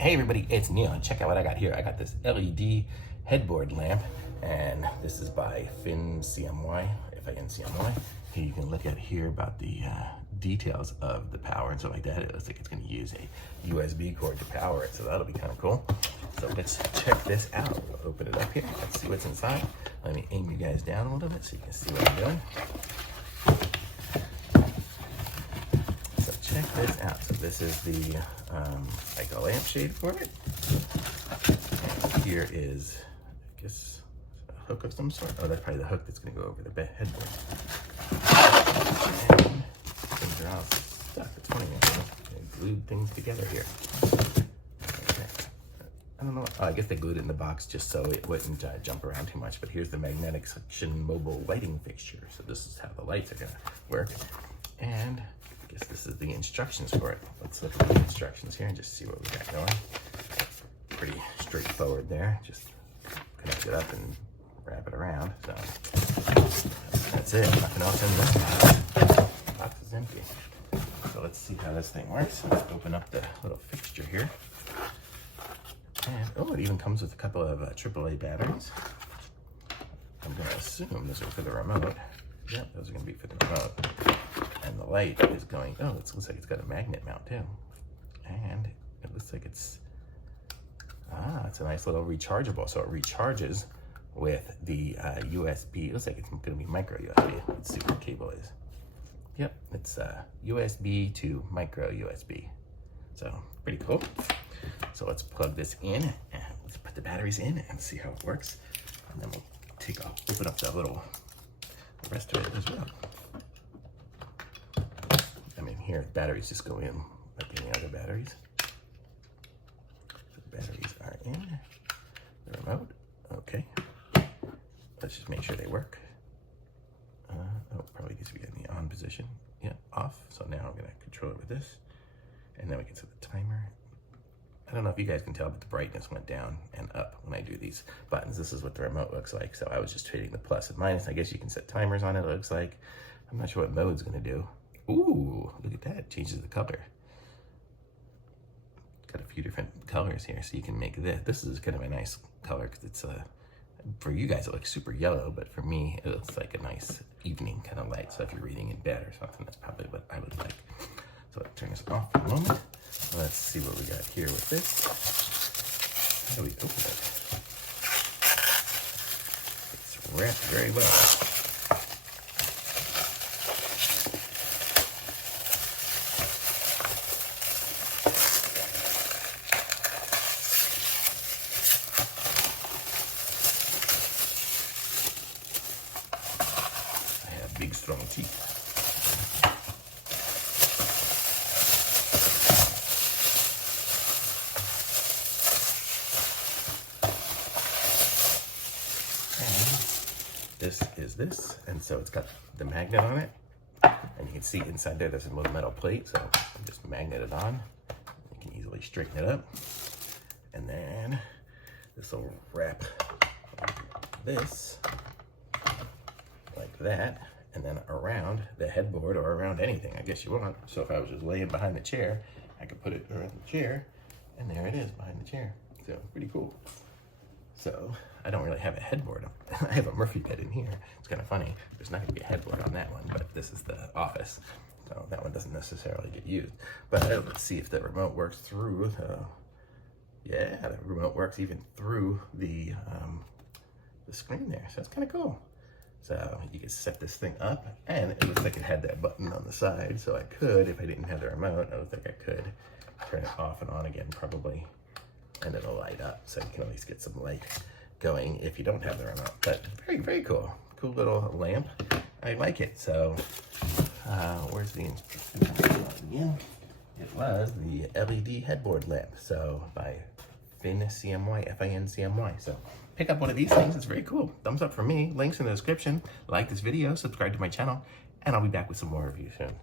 Hey everybody, it's Neil. Check out what I got here. I got this LED headboard lamp, and this is by FINCMY, F-I-N-C-M-Y. Here you can look at here about the details of the power and stuff like that. It looks like it's going to use a USB cord to power it, so that'll be kind of cool. So let's check this out. We'll open it up here. Let's see what's inside. Let me aim you guys down a little bit so you can see what I'm doing. Check this out. So this is the like a lampshade for it. And here is, I guess, a hook of some sort. Oh, that's probably the hook that's going to go over the headboard. And things are all stuck. It's funny. They glued things together here. Okay. I don't know. Oh, I guess they glued it in the box just so it wouldn't jump around too much. But here's the magnetic suction mobile lighting fixture. So this is how the lights are going to work. And I guess this is the instructions for it. Let's look at the instructions here and just see what we got going. Pretty straightforward there. Just connect it up and wrap it around. So that's it. Nothing else in there. The box is empty. So let's see how this thing works. Let's open up the little fixture here. And oh, it even comes with a couple of AAA batteries. I'm going to assume those are for the remote. Yep, those are going to be for the remote. And the light is going, oh, it looks like it's got a magnet mount too. And it looks like it's a nice little rechargeable. So it recharges with the USB. It looks like it's going to be micro USB. Let's see what the cable is. Yep, it's USB to micro USB. So pretty cool. So let's plug this in and let's put the batteries in and see how it works. And then we'll open up the rest of it as well. I mean, here, batteries just go in like any other batteries. So the batteries are in the remote. Okay. Let's just make sure they work. Oh, probably needs to be in the on position. Yeah, off. So now I'm going to control it with this. And then we can set the timer. I don't know if you guys can tell, but the brightness went down and up when I do these buttons. This is what the remote looks like. So I was just hitting the plus and minus. I guess you can set timers on it, it looks like. I'm not sure what mode's going to do. Ooh, look at that. It changes the color. Got a few different colors here, so you can make this. This is kind of a nice color because it's for you guys it looks super yellow, but for me it looks like a nice evening kind of light. So if you're reading in bed or something, that's probably what I would like. So let's turn this off for a moment. Let's see what we got here with this. How do we open it? It's wrapped very well. Big strong teeth. And this is this, and so it's got the magnet on it, and you can see inside there's a little metal plate, so just magnet it on. You can easily straighten it up, and then this will wrap this like that. And then around the headboard or around anything, I guess you want. So if I was just laying behind the chair, I could put it around the chair, and there it is behind the chair. So pretty cool. So I don't really have a headboard. I have a Murphy bed in here. It's kind of funny. There's not gonna be a headboard on that one, but this is the office. So that one doesn't necessarily get used. But let's see if the remote works through. Yeah, the remote works even through the screen there. So it's kind of cool. So you can set this thing up, and it looks like it had that button on the side, so I could, if I didn't have the remote, I don't think I could turn it off and on again probably, and it'll light up, so you can at least get some light going if you don't have the remote. But very, very cool. Cool little lamp. I like it. So where's the instructions again? It was the LED headboard lamp, so by FINCMY, F-I-N-C-M-Y. So pick up one of these things. It's very cool. Thumbs up for me. Links in the description. Like this video, subscribe to my channel, and I'll be back with some more reviews soon.